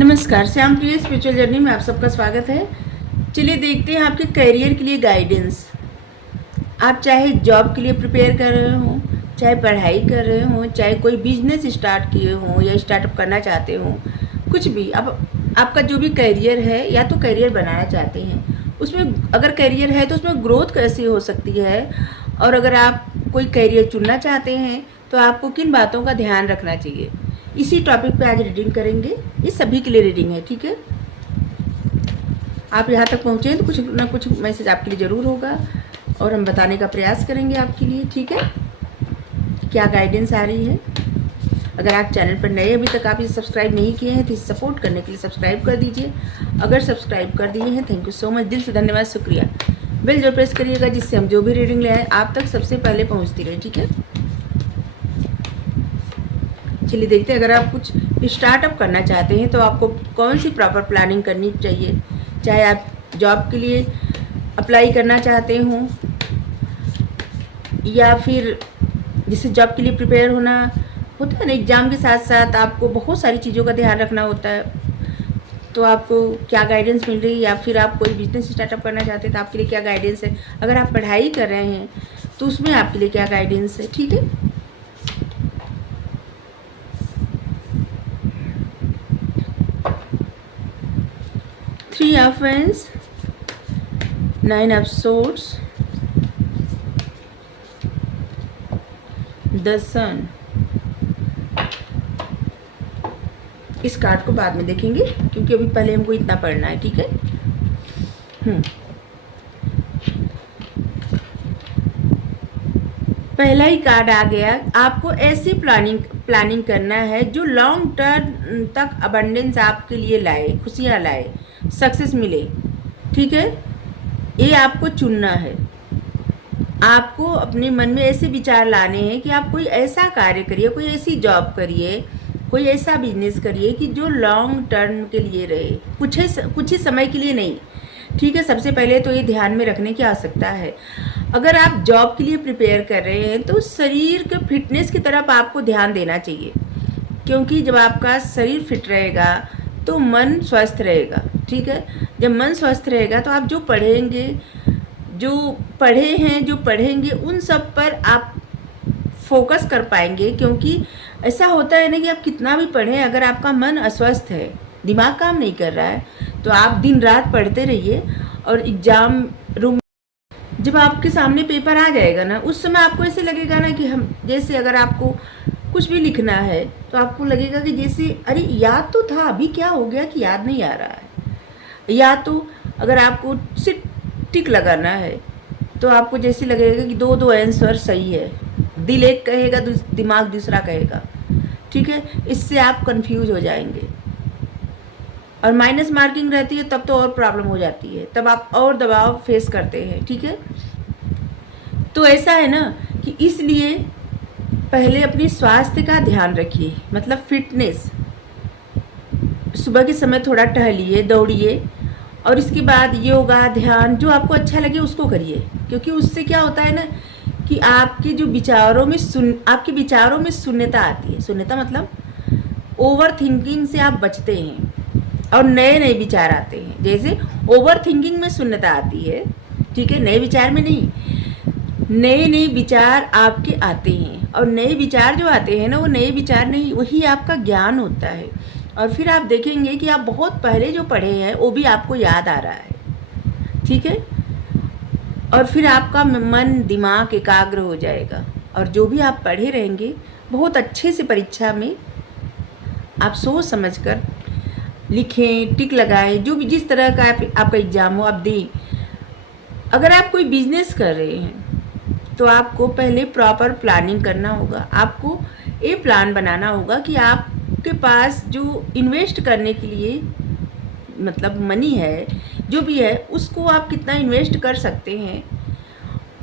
नमस्कार, श्याम प्रिय spiritual journey में आप सबका स्वागत है। चलिए देखते हैं आपके करियर के लिए गाइडेंस। आप चाहे जॉब के लिए प्रिपेयर कर रहे हो, चाहे पढ़ाई कर रहे हो, चाहे कोई बिजनेस स्टार्ट किए हो या स्टार्टअप करना चाहते हो, कुछ भी आपका जो भी करियर है या तो करियर बनाना चाहते हैं, उसमें अगर करियर है तो उसमें ग्रोथ कैसी हो सकती है, और अगर आप कोई करियर चुनना चाहते हैं तो आपको किन बातों का ध्यान रखना चाहिए, इसी टॉपिक पे आज रीडिंग करेंगे। ये सभी के लिए रीडिंग है, ठीक है। आप यहाँ तक पहुँचे तो कुछ ना कुछ मैसेज आपके लिए ज़रूर होगा और हम बताने का प्रयास करेंगे आपके लिए, ठीक है। क्या गाइडेंस आ रही है। अगर आप चैनल पर नए अभी तक आप इसे सब्सक्राइब नहीं किए हैं तो इसे सपोर्ट करने के लिए सब्सक्राइब कर दीजिए। अगर सब्सक्राइब कर दिए हैं, थैंक यू सो मच, दिल से धन्यवाद, शुक्रिया। बेल जरूर प्रेस करिएगा जिससे हम जो भी रीडिंग ले आए आप तक सबसे पहले पहुँचती रहे, ठीक है। चलिए देखते हैं, अगर आप कुछ स्टार्टअप करना चाहते हैं तो आपको कौन सी प्रॉपर प्लानिंग करनी चाहिए। चाहे आप जॉब के लिए अप्लाई करना चाहते हो या फिर जैसे जॉब के लिए प्रिपेयर होना होता है ना, एग्ज़ाम के साथ साथ आपको बहुत सारी चीज़ों का ध्यान रखना होता है, तो आपको क्या गाइडेंस मिल रही है। या फिर आप कोई बिजनेस स्टार्टअप करना चाहते हैं तो आपके लिए क्या गाइडेंस है। अगर आप पढ़ाई कर रहे हैं तो उसमें आपके लिए क्या गाइडेंस है, ठीक है। Three of Wands, Nine of Swords, The Sun। इस कार्ड को बाद में देखेंगे क्योंकि अभी पहले हमको इतना पढ़ना है, ठीक है। पहला ही कार्ड आ गया। आपको ऐसी प्लानिंग करना है जो लॉन्ग टर्म तक अबंडेंस आपके लिए लाए, खुशियाँ लाए, सक्सेस मिले, ठीक है। ये आपको चुनना है। आपको अपने मन में ऐसे विचार लाने हैं कि आप कोई ऐसा कार्य करिए, कोई ऐसी जॉब करिए, कोई ऐसा बिजनेस करिए कि जो लॉन्ग टर्म के लिए रहे, कुछ ही समय के लिए नहीं, ठीक है। सबसे पहले तो ये ध्यान में रखने की आवश्यकता है। अगर आप जॉब के लिए प्रिपेयर कर रहे हैं तो शरीर के फिटनेस की तरफ आपको ध्यान देना चाहिए, क्योंकि जब आपका शरीर फिट रहेगा तो मन स्वस्थ रहेगा, ठीक है। जब मन स्वस्थ रहेगा तो आप जो पढ़ेंगे, जो पढ़ेंगे उन सब पर आप फोकस कर पाएंगे। क्योंकि ऐसा होता है ना कि आप कितना भी पढ़ें, अगर आपका मन अस्वस्थ है, दिमाग काम नहीं कर रहा है, तो आप दिन रात पढ़ते रहिए और एग्ज़ाम रूम जब आपके सामने पेपर आ जाएगा ना, उस समय आपको ऐसे लगेगा ना कि हम जैसे अगर आपको कुछ भी लिखना है तो आपको लगेगा कि जैसे अरे याद तो था, अभी क्या हो गया कि याद नहीं आ रहा है। या तो अगर आपको सिर्फ टिक लगाना है तो आपको जैसे लगेगा कि दो आंसर सही है, दिल एक कहेगा दिमाग दूसरा कहेगा, ठीक है। इससे आप कंफ्यूज हो जाएंगे और माइनस मार्किंग रहती है तब तो और प्रॉब्लम हो जाती है, तब आप और दबाव फेस करते हैं, ठीक है। तो ऐसा है ना कि इसलिए पहले अपने स्वास्थ्य का ध्यान रखिए, मतलब फिटनेस। सुबह के समय थोड़ा टहलिए, दौड़िए, और इसके बाद योगा, ध्यान, जो आपको अच्छा लगे उसको करिए। क्योंकि उससे क्या होता है ना कि आपके जो आपके विचारों में शून्यता आती है। शून्यता मतलब ओवर थिंकिंग से आप बचते हैं और नए नए विचार आते हैं। जैसे ओवर थिंकिंग में शून्यता आती है, ठीक है, नए विचार में नहीं, नए नए विचार आपके आते हैं। और नए विचार जो आते हैं ना, वो नए विचार नहीं, वही आपका ज्ञान होता है। और फिर आप देखेंगे कि आप बहुत पहले जो पढ़े हैं वो भी आपको याद आ रहा है, ठीक है। और फिर आपका मन दिमाग एकाग्र हो जाएगा और जो भी आप पढ़े रहेंगे बहुत अच्छे से परीक्षा में आप सोच समझकर लिखें, टिक लगाएं, जो भी जिस तरह का आपका एग्ज़ाम हो आप दें। अगर आप कोई बिजनेस कर रहे हैं तो आपको पहले प्रॉपर प्लानिंग करना होगा। आपको ये प्लान बनाना होगा कि आपके पास जो इन्वेस्ट करने के लिए मतलब मनी है, जो भी है, उसको आप कितना इन्वेस्ट कर सकते हैं।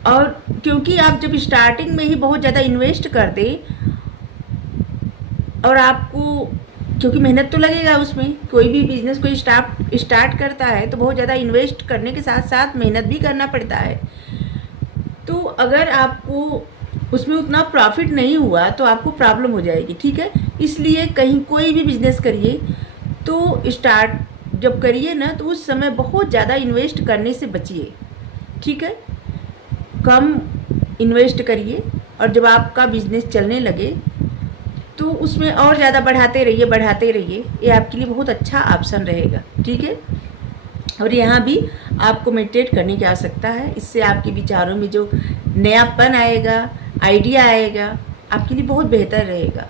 और क्योंकि आप जब स्टार्टिंग में ही बहुत ज़्यादा इन्वेस्ट कर दें और आपको, क्योंकि मेहनत तो लगेगा उसमें, कोई भी बिजनेस कोई स्टार्ट करता है तो बहुत ज़्यादा इन्वेस्ट करने के साथ साथ मेहनत भी करना पड़ता है। तो अगर आपको उसमें उतना प्रॉफिट नहीं हुआ तो आपको प्रॉब्लम हो जाएगी, ठीक है। इसलिए कहीं कोई भी बिजनेस करिए तो स्टार्ट जब करिए ना तो उस समय बहुत ज़्यादा इन्वेस्ट करने से बचिए, ठीक है। कम इन्वेस्ट करिए और जब आपका बिजनेस चलने लगे तो उसमें और ज़्यादा बढ़ाते रहिए। ये आपके लिए बहुत अच्छा ऑप्शन रहेगा, ठीक है। और यहाँ भी आपको मेडिटेट करने की आवश्यकता है। इससे आपके विचारों में जो नयापन आएगा, आइडिया आएगा, आपके लिए बहुत बेहतर रहेगा।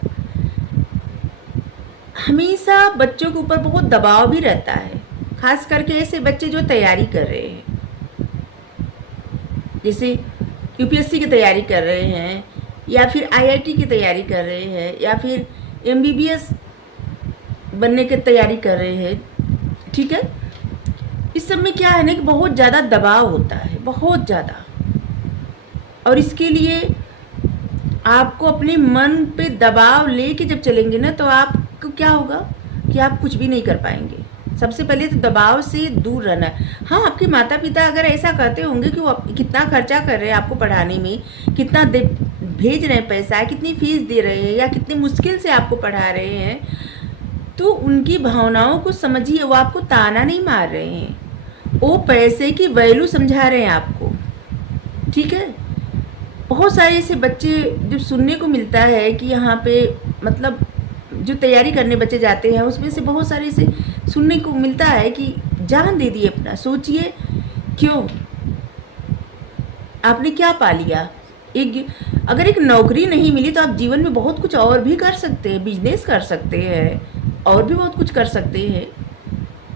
हमेशा बच्चों के ऊपर बहुत दबाव भी रहता है, खास करके ऐसे बच्चे जो तैयारी कर रहे हैं, जैसे यूपीएससी की तैयारी कर रहे हैं या फिर आईआईटी की तैयारी कर रहे हैं या फिर एमबीबीएस बनने की तैयारी कर रहे हैं, ठीक है। इस सब में क्या है ना कि बहुत ज़्यादा दबाव होता है, बहुत ज़्यादा। और इसके लिए आपको अपने मन पे दबाव लेके जब चलेंगे ना तो आपको क्या होगा कि आप कुछ भी नहीं कर पाएंगे। सबसे पहले तो दबाव से दूर रहना है। हाँ, आपके माता पिता अगर ऐसा करते होंगे कि वो कितना खर्चा कर रहे हैं आपको पढ़ाने में, कितना भेज रहे हैं पैसा, कितनी फीस दे रहे हैं या कितनी मुश्किल से आपको पढ़ा रहे हैं, तो उनकी भावनाओं को समझिए। वो आपको ताना नहीं मार रहे हैं, वो पैसे की वैल्यू समझा रहे हैं आपको, ठीक है। बहुत सारे ऐसे बच्चे जब सुनने को मिलता है कि यहाँ पे मतलब जो तैयारी करने बच्चे जाते हैं उसमें से बहुत सारे से सुनने को मिलता है कि जान दे दिए अपना। सोचिए क्यों, आपने क्या पा लिया। अगर एक नौकरी नहीं मिली तो आप जीवन में बहुत कुछ और भी कर सकते हैं, बिजनेस कर सकते हैं और भी बहुत कुछ कर सकते हैं।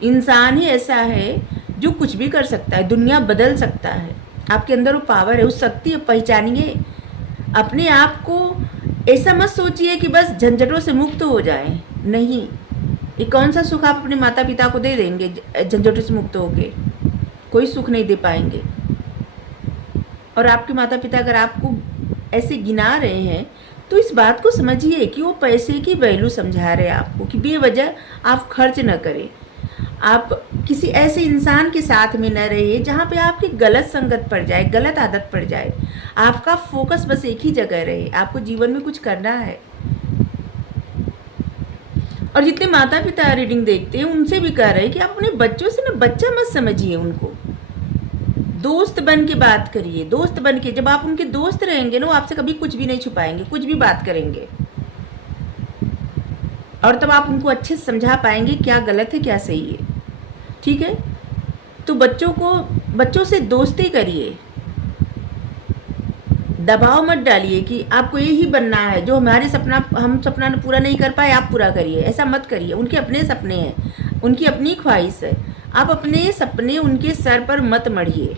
इंसान ही ऐसा है जो कुछ भी कर सकता है, दुनिया बदल सकता है। आपके अंदर वो पावर है, उस शक्ति पहचानिए। अपने आप को ऐसा मत सोचिए कि बस झंझटों से मुक्त हो जाएं। नहीं, ये कौन सा सुख आप अपने माता पिता को दे देंगे झंझटों से मुक्त होके? कोई सुख नहीं दे पाएंगे। और आपके माता पिता अगर आपको ऐसे गिना रहे हैं तो इस बात को समझिए कि वो पैसे की वैल्यू समझा रहे हैं आपको कि बेवजह आप खर्च न करें। आप किसी ऐसे इंसान के साथ में न रहिए जहाँ पे आपकी गलत संगत पड़ जाए, गलत आदत पड़ जाए। आपका फोकस बस एक ही जगह रहे, आपको जीवन में कुछ करना है। और जितने माता पिता रीडिंग देखते हैं उनसे भी कह रहे हैं कि आप अपने बच्चों से ना बच्चा मत समझिए, उनको दोस्त बन के बात करिए। दोस्त बन के जब आप उनके दोस्त रहेंगे ना, वो आपसे कभी कुछ भी नहीं छुपाएंगे, कुछ भी बात करेंगे। और तब आप उनको अच्छे से समझा पाएंगे क्या गलत है क्या सही है, ठीक है। तो बच्चों से दोस्ती करिए, दबाव मत डालिए कि आपको यही बनना है, जो हम सपना पूरा नहीं कर पाए आप पूरा करिए। ऐसा मत करिए। उनके अपने सपने हैं, उनकी अपनी ख्वाहिश है। आप अपने सपने उनके सर पर मत मढ़िए,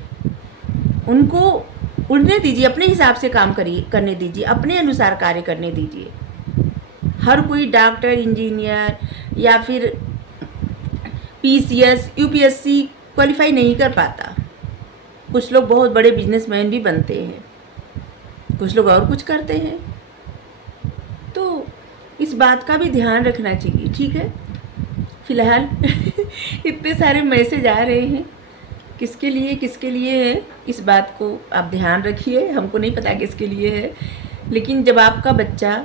उनको उड़ने दीजिए, अपने हिसाब से काम करने दीजिए, अपने अनुसार कार्य करने दीजिए। हर कोई डॉक्टर, इंजीनियर या फिर पीसीएस, यूपीएससी क्वालिफाई नहीं कर पाता। कुछ लोग बहुत बड़े बिजनेसमैन भी बनते हैं, कुछ लोग और कुछ करते हैं। तो इस बात का भी ध्यान रखना चाहिए, ठीक है। फिलहाल इतने सारे मैसेज आ रहे हैं, किसके लिए है इस बात को आप ध्यान रखिए। हमको नहीं पता किसके लिए है, लेकिन जब आपका बच्चा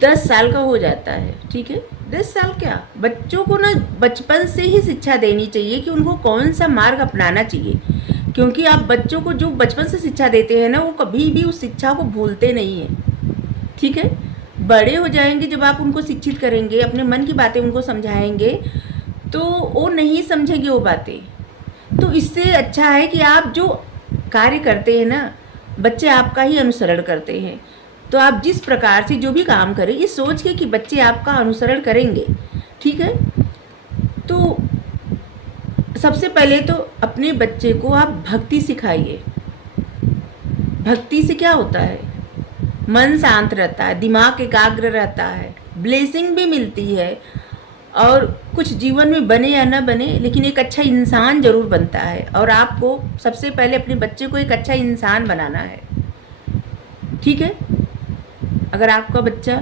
10 साल का हो जाता है, ठीक है, 10 साल क्या, बच्चों को ना बचपन से ही शिक्षा देनी चाहिए कि उनको कौन सा मार्ग अपनाना चाहिए। क्योंकि आप बच्चों को जो बचपन से शिक्षा देते हैं ना, वो कभी भी उस शिक्षा को भूलते नहीं हैं, ठीक है। बड़े हो जाएंगे जब आप उनको शिक्षित करेंगे, अपने मन की बातें उनको समझाएंगे, तो वो नहीं समझेंगे वो बातें। तो इससे अच्छा है कि आप जो कार्य करते हैं ना, बच्चे आपका ही अनुसरण करते हैं। तो आप जिस प्रकार से जो भी काम करें, ये सोच के कि बच्चे आपका अनुसरण करेंगे, ठीक है। तो सबसे पहले तो अपने बच्चे को आप भक्ति सिखाइए। भक्ति से क्या होता है, मन शांत रहता है, दिमाग एकाग्र रहता है, ब्लेसिंग भी मिलती है, और कुछ जीवन में बने या ना बने लेकिन एक अच्छा इंसान ज़रूर बनता है। और आपको सबसे पहले अपने बच्चे को एक अच्छा इंसान बनाना है, ठीक है। अगर आपका बच्चा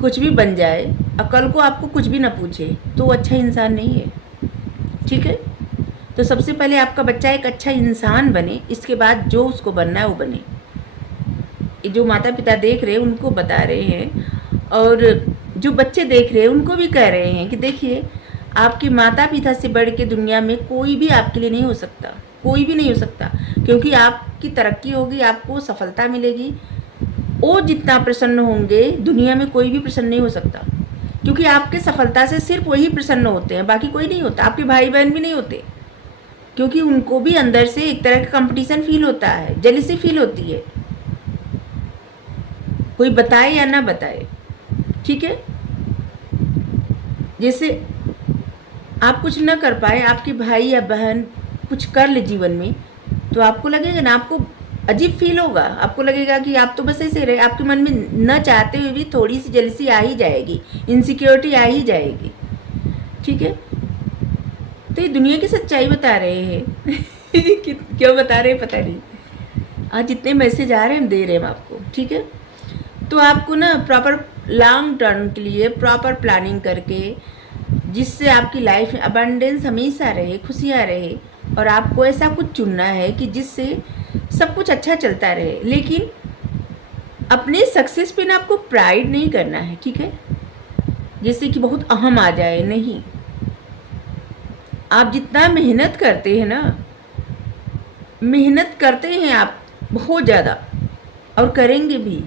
कुछ भी बन जाए और कल को आपको कुछ भी ना पूछे तो वो अच्छा इंसान नहीं है, ठीक है। तो सबसे पहले आपका बच्चा एक अच्छा इंसान बने, इसके बाद जो उसको बनना है वो बने। ये जो माता पिता देख रहे हैं उनको बता रहे हैं, और जो बच्चे देख रहे हैं उनको भी कह रहे हैं कि देखिए आपके माता पिता से बढ़ के दुनिया में कोई भी आपके लिए नहीं हो सकता, कोई भी नहीं हो सकता, क्योंकि आपकी तरक्की होगी, आपको सफलता मिलेगी। वो जितना प्रसन्न होंगे दुनिया में कोई भी प्रसन्न नहीं हो सकता, क्योंकि आपके सफलता से सिर्फ वही प्रसन्न होते हैं, बाकी कोई नहीं होता। आपके भाई बहन भी नहीं होते, क्योंकि उनको भी अंदर से एक तरह का कंपटीशन फील होता है, जेलसी फील होती है, कोई बताए या ना बताए। ठीक है, जैसे आप कुछ ना कर पाए, आपके भाई या बहन कुछ कर ले जीवन में, तो आपको लगेगा ना, आपको अजीब फील होगा, आपको लगेगा कि आप तो बस ऐसे रहे। आपके मन में न चाहते हुए भी थोड़ी सी जेलसी आ ही जाएगी, इनसिक्योरिटी आ ही जाएगी। ठीक है, तो ये दुनिया की सच्चाई बता रहे हैं क्यों बता रहे हैं पता नहीं, आज जितने मैसेज आ रहे हैं हम दे रहे हैं आपको। ठीक है, तो आपको ना प्रॉपर लॉन्ग टर्म के लिए प्रॉपर प्लानिंग करके, जिससे आपकी लाइफ में अबंडेंस हमेशा रहे, खुशियाँ रहे, और आपको ऐसा कुछ चुनना है कि जिससे सब कुछ अच्छा चलता रहे। लेकिन अपने सक्सेस पे ना आपको प्राइड नहीं करना है। ठीक है, जैसे कि बहुत अहम आ जाए, नहीं। आप जितना मेहनत करते हैं ना, मेहनत करते हैं आप बहुत ज़्यादा, और करेंगे भी,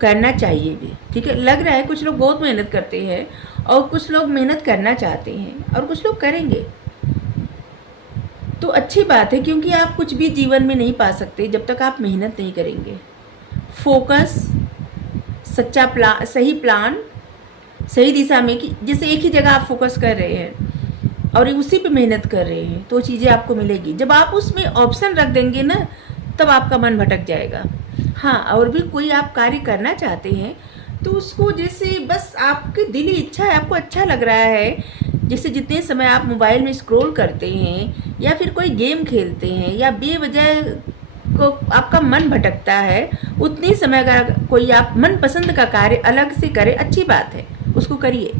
करना चाहिए भी। ठीक है, लग रहा है कुछ लोग बहुत मेहनत करते हैं और कुछ लोग मेहनत करना चाहते हैं और कुछ लोग करेंगे, तो अच्छी बात है, क्योंकि आप कुछ भी जीवन में नहीं पा सकते जब तक आप मेहनत नहीं करेंगे। फोकस, सच्चा प्लान, सही प्लान, सही दिशा में, कि जैसे एक ही जगह आप फोकस कर रहे हैं और उसी पे मेहनत कर रहे हैं, तो चीज़ें आपको मिलेगी। जब आप उसमें ऑप्शन रख देंगे ना, तब आपका मन भटक जाएगा। हाँ, और भी कोई आप कार्य करना चाहते हैं तो उसको, जैसे बस आपकी दिली इच्छा है, आपको अच्छा लग रहा है, जैसे जितने समय आप मोबाइल में स्क्रॉल करते हैं या फिर कोई गेम खेलते हैं या बेवजह को आपका मन भटकता है, उतनी समय अगर कोई आप मनपसंद का कार्य अलग से करें, अच्छी बात है, उसको करिए।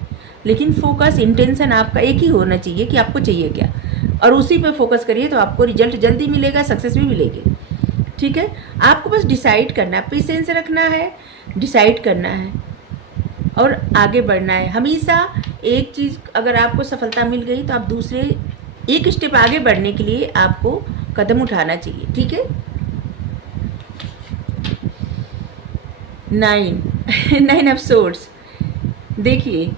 लेकिन फोकस, इंटेंशन आपका एक ही होना चाहिए कि आपको चाहिए क्या, और उसी पे फोकस करिए, तो आपको रिजल्ट जल्दी मिलेगा, सक्सेस भी मिलेगी। ठीक है, आपको बस डिसाइड करना है, पेशेंस रखना है, डिसाइड करना है और आगे बढ़ना है। हमेशा एक चीज़, अगर आपको सफलता मिल गई तो आप दूसरे एक स्टेप आगे बढ़ने के लिए आपको कदम उठाना चाहिए। ठीक है, 9 ऑफ सोर्ड्स। देखिए,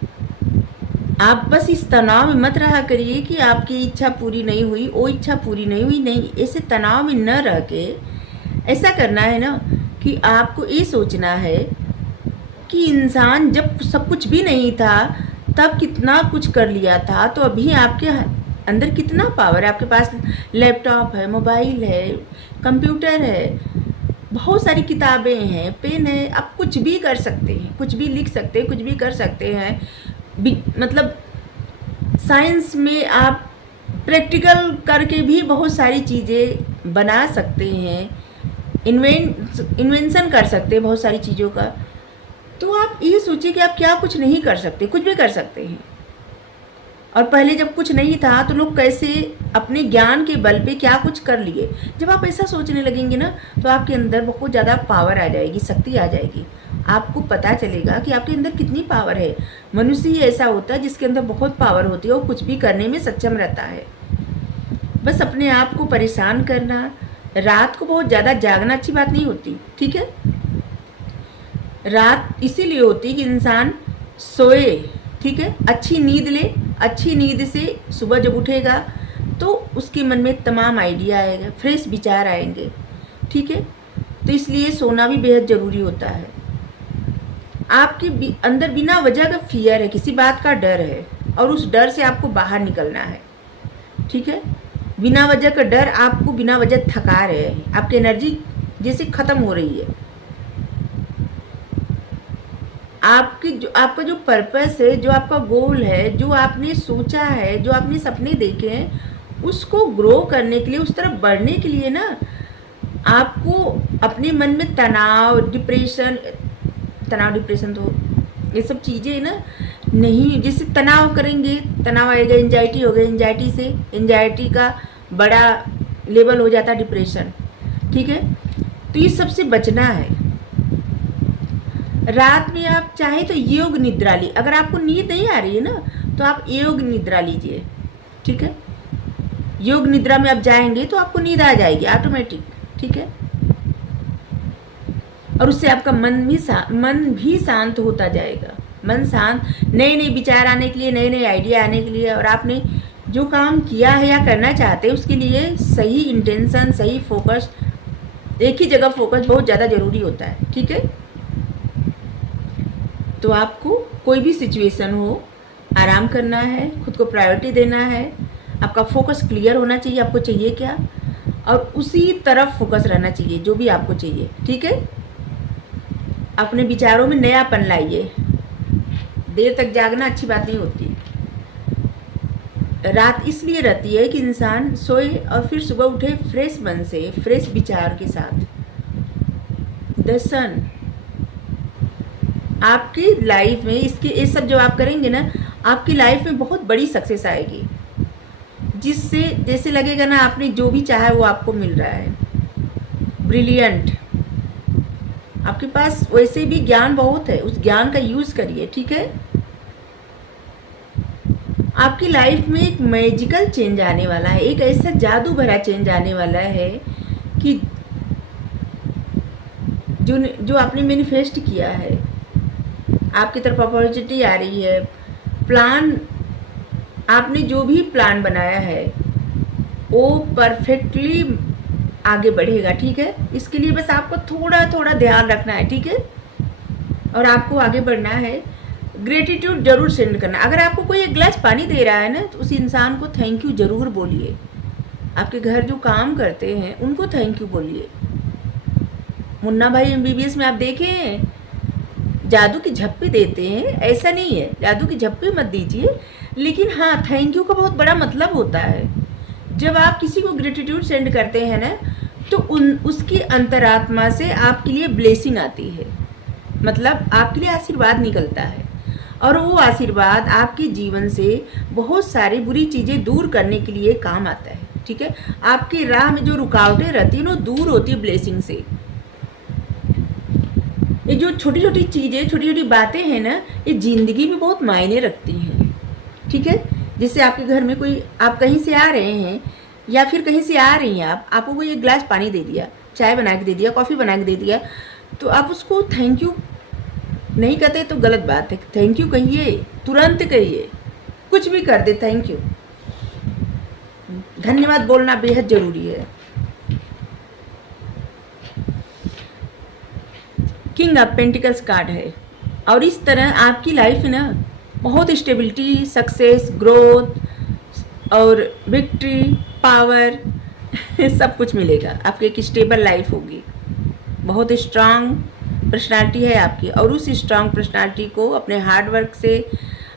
आप बस इस तनाव में मत रहा करिए कि आपकी इच्छा पूरी नहीं हुई, वो इच्छा पूरी नहीं हुई, नहीं, ऐसे तनाव में न रह के ऐसा करना है ना कि आपको ये सोचना है कि इंसान जब सब कुछ भी नहीं था तब कितना कुछ कर लिया था, तो अभी आपके अंदर कितना पावर है। आपके पास लैपटॉप है, मोबाइल है, कंप्यूटर है, बहुत सारी किताबें हैं, पेन है, आप कुछ भी कर सकते हैं, कुछ भी लिख सकते हैं, कुछ भी कर सकते हैं। मतलब साइंस में आप प्रैक्टिकल करके भी बहुत सारी चीज़ें बना सकते हैं, इन्वेंशन कर सकते हैं बहुत सारी चीज़ों का। तो आप ये सोचिए कि आप क्या कुछ नहीं कर सकते, कुछ भी कर सकते हैं। और पहले जब कुछ नहीं था तो लोग कैसे अपने ज्ञान के बल पे क्या कुछ कर लिए। जब आप ऐसा सोचने लगेंगे ना, तो आपके अंदर बहुत ज़्यादा पावर आ जाएगी, शक्ति आ जाएगी। आपको पता चलेगा कि आपके अंदर कितनी पावर है। मनुष्य ही ऐसा होता है जिसके अंदर बहुत पावर होती है, वो कुछ भी करने में सक्षम रहता है। बस अपने आप को परेशान करना, रात को बहुत ज़्यादा जागना अच्छी बात नहीं होती। ठीक है, रात इसीलिए होती कि इंसान सोए, ठीक है, अच्छी नींद ले, अच्छी नींद से सुबह जब उठेगा तो उसके मन में तमाम आइडिया आएगा, फ्रेश विचार आएंगे। ठीक है, तो इसलिए सोना भी बेहद ज़रूरी होता है। आपके अंदर बिना वजह का फियर है, किसी बात का डर है, और उस डर से आपको बाहर निकलना है। ठीक है, बिना वजह का डर आपको बिना वजह थका रहे हैं, आपकी एनर्जी जैसे ख़त्म हो रही है। आपका जो पर्पस है, जो आपका गोल है, जो आपने सोचा है, जो आपने सपने देखे हैं, उसको ग्रो करने के लिए, उस तरफ बढ़ने के लिए ना, आपको अपने मन में तनाव, डिप्रेशन तो ये सब चीज़ें ना नहीं, जैसे तनाव करेंगे, तनाव आएगा, एंजाइटी हो गई, एंजाइटी से एंजाइटी का बड़ा लेवल हो जाता है डिप्रेशन। ठीक है, तो ये सबसे बचना है। रात में आप चाहे तो योग निद्रा ली, अगर आपको नींद नहीं आ रही है ना, तो आप योग निद्रा लीजिए, ठीक है। योग निद्रा में आप जाएंगे तो आपको नींद आ जाएगी ऑटोमेटिक, ठीक है। और उससे आपका मन भी शांत होता जाएगा। मन शांत, नए नए विचार आने के लिए, नए नए आइडिया आने के लिए, और आपने जो काम किया है या करना चाहते हैं उसके लिए सही इंटेंशन, सही फोकस, एक ही जगह फोकस बहुत ज़्यादा ज़रूरी होता है, ठीक है। तो आपको कोई भी सिचुएशन हो, आराम करना है, खुद को प्रायोरिटी देना है, आपका फोकस क्लियर होना चाहिए, आपको चाहिए क्या, और उसी तरफ फोकस रहना चाहिए जो भी आपको चाहिए, ठीक है। अपने विचारों में नयापन लाइए। देर तक जागना अच्छी बात नहीं होती। रात इसलिए रहती है कि इंसान सोए और फिर सुबह उठे फ्रेश मन से, फ्रेश विचार के साथ। द सन आपकी लाइफ में, इसके ये सब जो आप करेंगे ना, आपकी लाइफ में बहुत बड़ी सक्सेस आएगी, जिससे जैसे लगेगा ना आपने जो भी चाहा है वो आपको मिल रहा है। ब्रिलियंट, आपके पास वैसे भी ज्ञान बहुत है, उस ज्ञान का यूज़ करिए, ठीक है। आपकी लाइफ में एक मैजिकल चेंज आने वाला है, एक ऐसा जादू भरा चेंज आने वाला है कि जो आपने मैनिफेस्ट किया है, आपकी तरफ अपॉर्चुनिटी आ रही है। प्लान, आपने जो भी प्लान बनाया है वो परफेक्टली आगे बढ़ेगा, ठीक है। इसके लिए बस आपको थोड़ा थोड़ा ध्यान रखना है, ठीक है। और आपको आगे बढ़ना है। ग्रेटिट्यूड जरूर सेंड करना। अगर आपको कोई एक गिलास पानी दे रहा है ना, तो उस इंसान को थैंक यू जरूर बोलिए। आपके घर जो काम करते हैं उनको थैंक यू बोलिए। मुन्ना भाई MBBS में आप देखें, जादू की झप्पी देते हैं, ऐसा नहीं है, जादू की झप्पी मत दीजिए, लेकिन हाँ, थैंक यू का बहुत बड़ा मतलब होता है। जब आप किसी को ग्रेटिट्यूड सेंड करते हैं ना, तो उसकी अंतरात्मा से आपके लिए ब्लेसिंग आती है, मतलब आपके लिए आशीर्वाद निकलता है, और वो आशीर्वाद आपके जीवन से बहुत सारी बुरी चीज़ें दूर करने के लिए काम आता है, ठीक है। आपकी राह में जो रुकावटें रहती हैं वो दूर होती है ब्लेसिंग से। ये जो छोटी छोटी चीज़ें, छोटी छोटी बातें हैं ना, ये ज़िंदगी में बहुत मायने रखती हैं, ठीक है। जैसे आपके घर में कोई, आप कहीं से आ रहे हैं या फिर कहीं से आ रही हैं, आपको कोई एक गिलास पानी दे दिया, चाय बना के दे दिया, कॉफ़ी बना के दे दिया, तो आप उसको थैंक यू नहीं कहते तो गलत बात है। थैंक यू कहिए, तुरंत कहिए, कुछ भी कर दे थैंक यू। धन्यवाद बोलना बेहद ज़रूरी है। किंग ऑफ पेंटिकल्स कार्ड है, और इस तरह आपकी लाइफ में ना बहुत स्टेबिलिटी, सक्सेस, ग्रोथ और विक्ट्री, पावर सब कुछ मिलेगा। आपकी एक स्टेबल लाइफ होगी। बहुत स्ट्रांग पर्सनालिटी है आपकी, और उस स्ट्रांग पर्सनालिटी को अपने हार्ड वर्क से,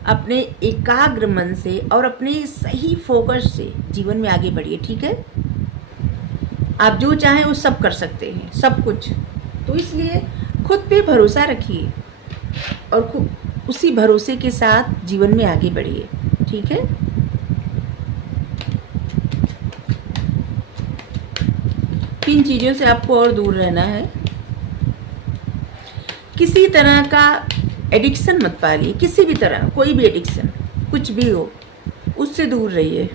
अपने एकाग्र मन से और अपने सही फोकस से जीवन में आगे बढ़िए, ठीक है। आप जो चाहें वो सब कर सकते हैं, सब कुछ। तो इसलिए खुद पे भरोसा रखिए और उसी भरोसे के साथ जीवन में आगे बढ़िए, ठीक है। किन चीज़ों से आपको और दूर रहना है? किसी तरह का एडिक्शन मत पालिए, किसी भी तरह, कोई भी एडिक्शन, कुछ भी हो, उससे दूर रहिए।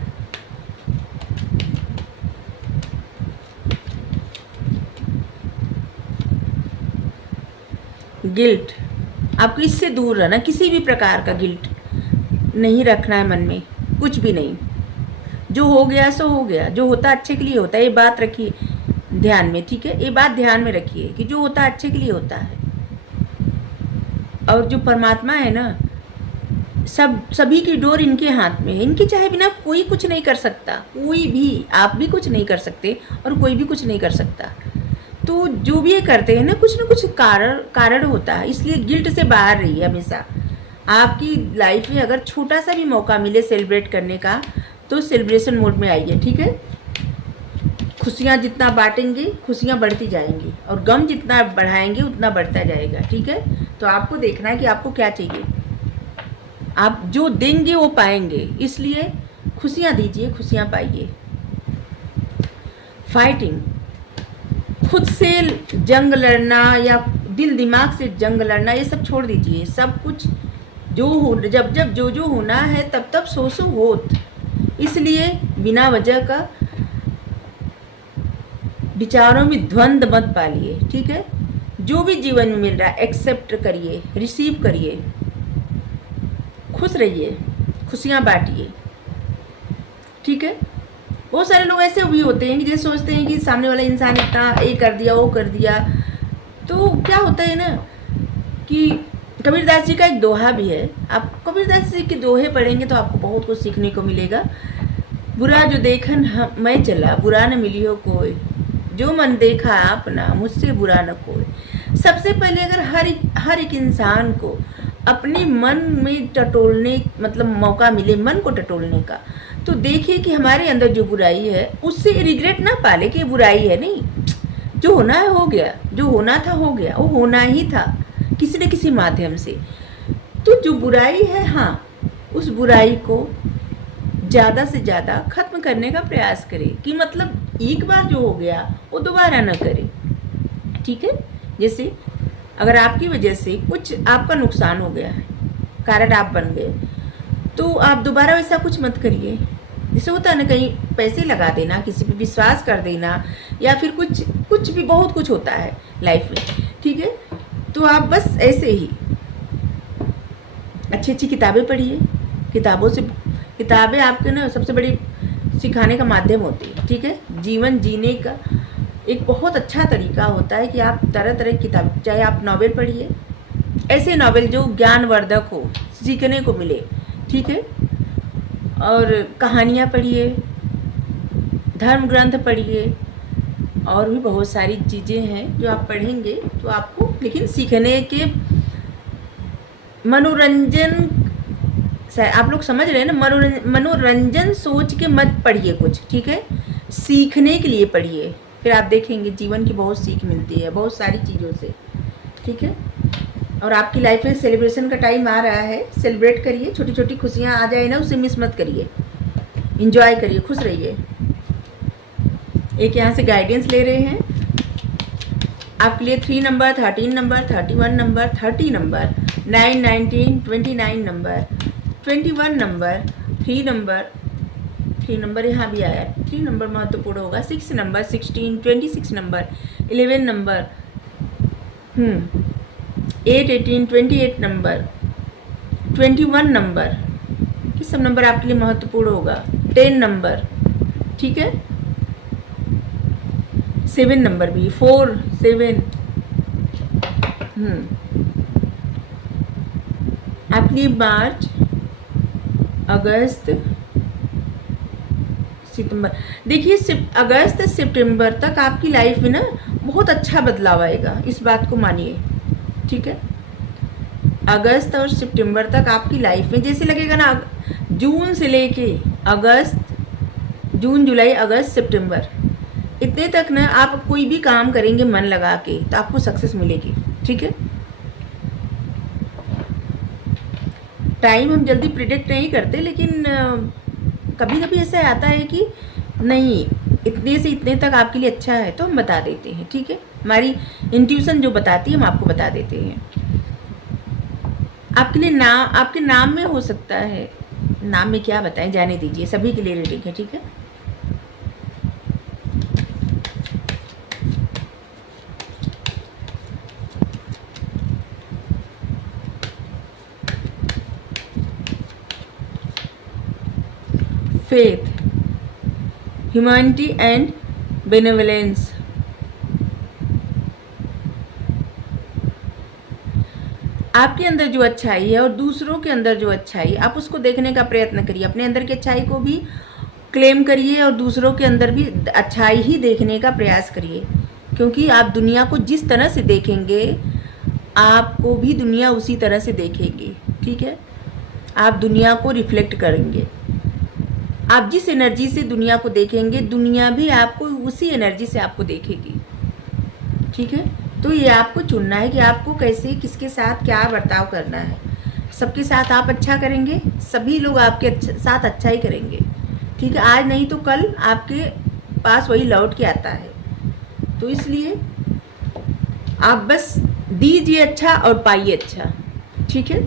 गिल्ट, आपको इससे दूर रहना, किसी भी प्रकार का गिल्ट नहीं रखना है मन में, कुछ भी नहीं। जो हो गया सो हो गया, जो होता अच्छे के लिए होता है, ये बात रखिए ध्यान में, ठीक है। ये बात ध्यान में रखिए कि जो होता अच्छे के लिए होता है, और जो परमात्मा है ना, सभी की डोर इनके हाथ में है। इनके चाहे बिना कोई कुछ नहीं कर सकता, कोई भी, आप भी कुछ नहीं कर सकते और कोई भी कुछ नहीं कर सकता। तो जो भी ये करते हैं ना कुछ कारण होता है, इसलिए गिल्ट से बाहर रहिए हमेशा। आपकी लाइफ में अगर छोटा सा भी मौका मिले सेलिब्रेट करने का, तो सेलिब्रेशन मोड में आइए, ठीक है। खुशियाँ जितना बांटेंगे खुशियाँ बढ़ती जाएंगी, और गम जितना बढ़ाएंगे उतना बढ़ता जाएगा, ठीक है। तो आपको देखना है कि आपको क्या चाहिए, आप जो देंगे वो पाएंगे, इसलिए खुशियाँ दीजिए, खुशियाँ पाइए। फाइटिंग, खुद से जंग लड़ना या दिल दिमाग से जंग लड़ना, ये सब छोड़ दीजिए। सब कुछ जो हो, जब जब जो जो होना है तब तब सो सो होत। इसलिए बिना वजह का विचारों में द्वंद्व मत पालिए, ठीक है। जो भी जीवन में मिल रहा है एक्सेप्ट करिए, रिसीव करिए, खुश रहिए, खुशियाँ बांटिए, ठीक है। बहुत सारे लोग ऐसे भी होते हैं कि जैसे सोचते हैं कि सामने वाला इंसान इतना ये कर दिया वो कर दिया। तो क्या होता है ना कि कबीरदास जी का एक दोहा भी है, आप कबीरदास जी के दोहे पढ़ेंगे तो आपको बहुत कुछ सीखने को मिलेगा। बुरा जो देखन मैं चला, बुरा न मिली हो कोई, जो मन देखा अपना, मुझसे बुरा न कोई। सबसे पहले अगर हर एक इंसान को अपने मन में टटोलने मतलब मौका मिले, मन को टटोलने का, तो देखिए कि हमारे अंदर जो बुराई है उससे रिग्रेट ना पाले कि बुराई है, नहीं, जो होना है हो गया, जो होना था हो गया, वो होना ही था किसी न किसी माध्यम से। तो जो बुराई है, हाँ, उस बुराई को ज़्यादा से ज़्यादा ख़त्म करने का प्रयास करें कि मतलब एक बार जो हो गया वो दोबारा ना करें, ठीक है। जैसे अगर आपकी वजह से कुछ आपका नुकसान हो गया है, कारण आप बन गए, तो आप दोबारा वैसा कुछ मत करिए। जैसे होता है ना, कहीं पैसे लगा देना, किसी पे विश्वास कर देना, या फिर कुछ भी बहुत कुछ होता है लाइफ में, ठीक है। तो आप बस ऐसे ही अच्छी अच्छी किताबें पढ़िए। किताबें आपके ना सबसे बड़ी सिखाने का माध्यम होती है, ठीक है। जीवन जीने का एक बहुत अच्छा तरीका होता है कि आप तरह तरह की किताब, चाहे आप नॉवेल पढ़िए, ऐसे नॉवेल जो ज्ञानवर्धक हो, सीखने को मिले, ठीक है। और कहानियाँ पढ़िए, धर्म ग्रंथ पढ़िए, और भी बहुत सारी चीज़ें हैं जो आप पढ़ेंगे तो आपको, लेकिन सीखने के मनोरंजन, आप लोग समझ रहे हैं ना, मनोरंजन सोच के मत पढ़िए कुछ, ठीक है। सीखने के लिए पढ़िए, फिर आप देखेंगे जीवन की बहुत सीख मिलती है बहुत सारी चीज़ों से, ठीक है। और आपकी लाइफ में सेलिब्रेशन का टाइम आ रहा है, सेलिब्रेट करिए, छोटी छोटी खुशियाँ आ जाए ना, उसे मिस मत करिए, इंजॉय करिए, खुश रहिए। एक यहाँ से गाइडेंस ले रहे हैं आपके लिए 3 number, 13 number, 31 number, 30 number, 9, 19, 29 number, 21 number, 3 number यहाँ भी आया, 3 नंबर महत्वपूर्ण होगा, 6 number, 16, 26 number, 11 number, 8, 18, 28 number, 21 number, ये सब नंबर आपके लिए महत्वपूर्ण होगा। 10 नंबर, ठीक है। 7 नंबर भी, 4, 7, आपके लिए मार्च, अगस्त, सितंबर। देखिए अगस्त सितंबर तक आपकी लाइफ में ना बहुत अच्छा बदलाव आएगा, इस बात को मानिए, ठीक है। अगस्त और सितंबर तक आपकी लाइफ में जैसे लगेगा ना, जून से लेके अगस्त, जून, जुलाई, अगस्त, सितंबर, इतने तक ना आप कोई भी काम करेंगे मन लगा के तो आपको सक्सेस मिलेगी, ठीक है। टाइम हम जल्दी प्रिडिक्ट नहीं करते, लेकिन कभी कभी ऐसा आता है कि नहीं, इतने से इतने तक आपके लिए अच्छा है तो हम बता देते हैं, ठीक है। हमारी इंट्यूशन जो बताती है हम आपको बता देते हैं। आपके लिए आपके नाम में हो सकता है, नाम में क्या बताएं, जाने दीजिए, सभी के लिए रीडिंग है, ठीक है। faith, humanity and benevolence। आपके अंदर जो अच्छाई है और दूसरों के अंदर जो अच्छाई, आप उसको देखने का प्रयत्न करिए। अपने अंदर की अच्छाई को भी क्लेम करिए और दूसरों के अंदर भी अच्छाई ही देखने का प्रयास करिए, क्योंकि आप दुनिया को जिस तरह से देखेंगे आपको भी दुनिया उसी तरह से देखेगी, ठीक है। आप दुनिया को रिफ्लेक्ट करेंगे, आप जिस एनर्जी से दुनिया को देखेंगे दुनिया भी आपको उसी एनर्जी से आपको देखेगी, ठीक है। तो ये आपको चुनना है कि आपको कैसे, किसके साथ क्या बर्ताव करना है। सबके साथ आप अच्छा करेंगे, सभी लोग आपके साथ अच्छा ही करेंगे, ठीक है। आज नहीं तो कल आपके पास वही लौट के आता है। तो इसलिए आप बस दीजिए अच्छा और पाइए अच्छा, ठीक है।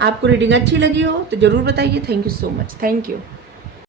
आपको रीडिंग अच्छी लगी हो तो ज़रूर बताइए। Thank you so much. Thank you.